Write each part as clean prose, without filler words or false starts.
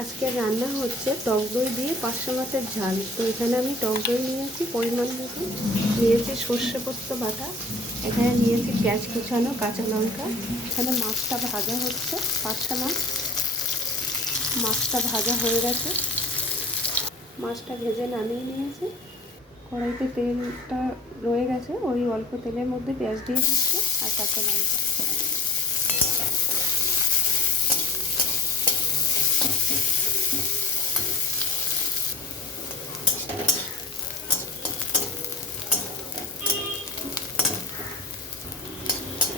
আজকের রান্না হচ্ছে টক দই দিয়ে পার্শে মাছের ঝাল। তো এখানে আমি টক দই নিয়েছি পরিমাণ মতো, নিয়েছি সর্ষে পোস্ত বাটা, এখানে নিয়েছি পেঁয়াজ কুচানো, কাঁচা লঙ্কা। এখানে মাছটা ভাজা হচ্ছে, পার্শে মাছটা ভাজা হয়ে গেছে, মাছটা ভেজে নামিয়ে নিয়েছি। কড়াইতে তেলটা রয়ে গেছে, ওই অল্প তেলের মধ্যে পেঁয়াজ দিয়ে দিচ্ছে আর কাঁচা লঙ্কা।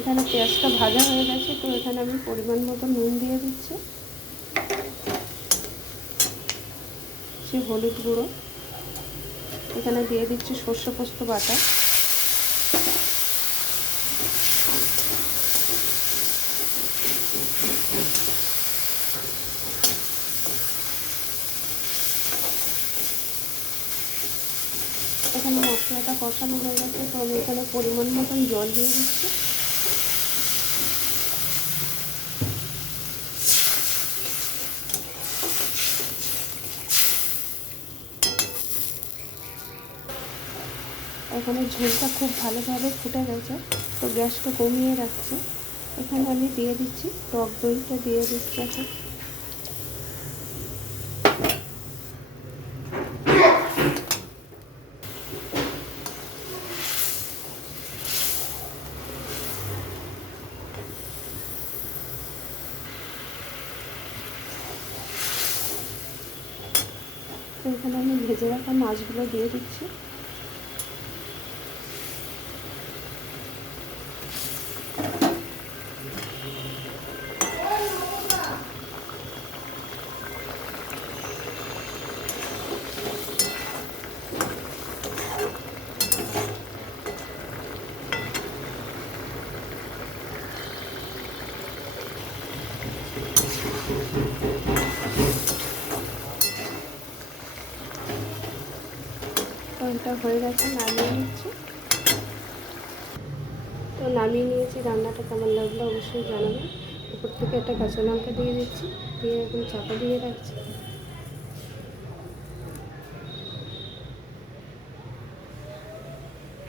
এখানে পেঁয়াজটা ভাজা হয়ে গেছে, তো এখানে আমি পরিমাণ মতো নুন দিয়ে দিচ্ছি, হলুদ গুঁড়ো, এখানে দিয়ে দিচ্ছি সর্ষে পোস্ত বাটা, এখানে মশলাটা কষানো হয়ে গেছে, তো আমি এখানে পরিমাণ মতন জল দিয়ে দিচ্ছি। এখানে ঝোলটা খুব ভালোভাবে ফুটে গেছে, তো গ্যাসটা কমিয়ে রাখছি। এখানে আমি দিয়ে দিচ্ছি টক দইটা, দিয়ে দিচ্ছি এখন। তো এখানে আমি ভেজে রাখা মাছগুলো দিয়ে দিচ্ছি। তো এটা হয়ে গেছে, নামিয়ে নিচ্ছি। তো নামিয়ে নিয়েছি, রান্নাটা কেমন লাগলো অবশ্যই জানাবেন। উপর থেকে একটা কাঁচা লঙ্কা দিয়ে দিচ্ছি, দিয়ে এখন চাপা দিয়ে রাখছি।